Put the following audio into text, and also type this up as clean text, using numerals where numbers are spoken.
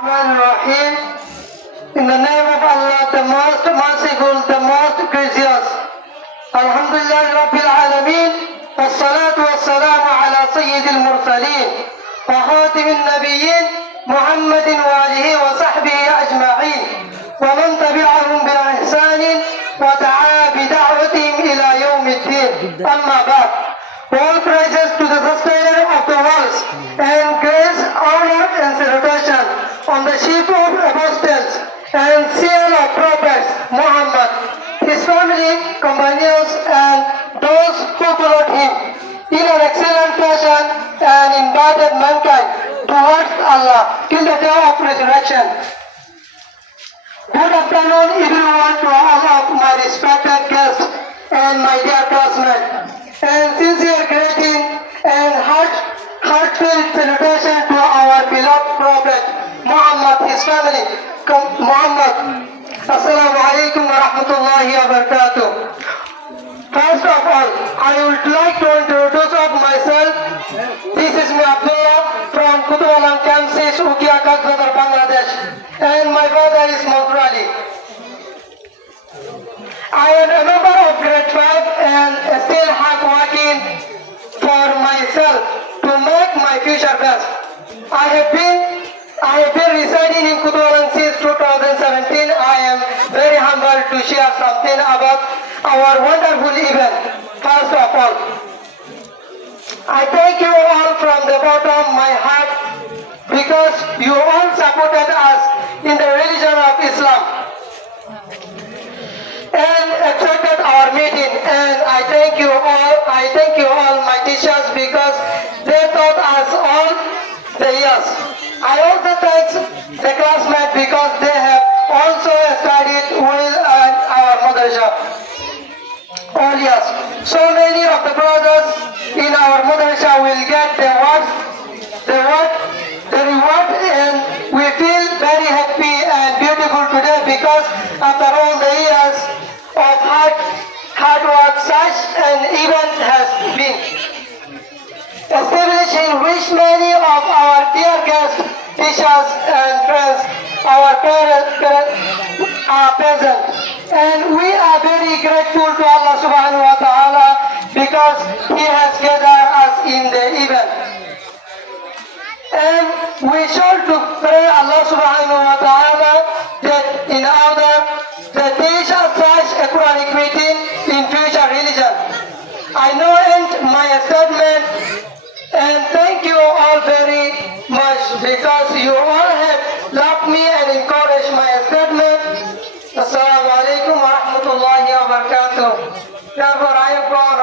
Rahim. In the name of Allah, the most merciful, the most gracious. Alhamdulillah Rabbil Alameen. والصلاة والسلام على سيد المرسلين وخاتم النبيين محمد وآله وصحبه أجمعين ومن تبعهم بإحسان ودعا بدعوتهم إلى يوم الدين. أما بعد. All praises to the sustainer of the worlds, and grace, honor and salutation on the chief of apostles and seal of prophets, Muhammad, his family, companions, and those who followed him in an excellent fashion and invited mankind towards Allah till the day of resurrection. Good afternoon, everyone, to all of my respected guests and my dear classmates. And sincere greeting and heartfelt salutation to our beloved Prophet Muhammad, his family, Muhammad. Assalamu alaikum wa rahmatullahi wa barakatuh. First of all, I would like to introduce myself. This is me Abdullah from Kutubalam Kamsis, Ukia Kakzadar, Bangladesh. And my father is Mansur Ali. I am a member of grade 5 and still hard working for myself to make my future best. I have been residing in Kutubalam since 2017. I am very humbled to share something about our wonderful event. First of all, I thank you all from the bottom of my heart because you all supported us in the religion of Islam and accepted our meeting, and I thank you all my teachers because they taught us all the years. I also thank the classmates because they have also studied with our madrasa all years. So many of the brothers in our madrasa will get the reward, and we feel very happy and beautiful today because after all the years of hard work, such an event has been established in which many of our dear guests, teachers and friends, our parents are present. And we are very grateful to Allah subhanahu wa ta'ala because He has gathered us in the event. And we should pray Allah subhanahu wa ta'ala that in order that they shall such a Quranic meeting in future religion. I know end my statement and thank you all very much because you all have loved me and encouraged my statement. Assalamu alaikum wa rahmatullahi wa barakatuh. Therefore, I have gone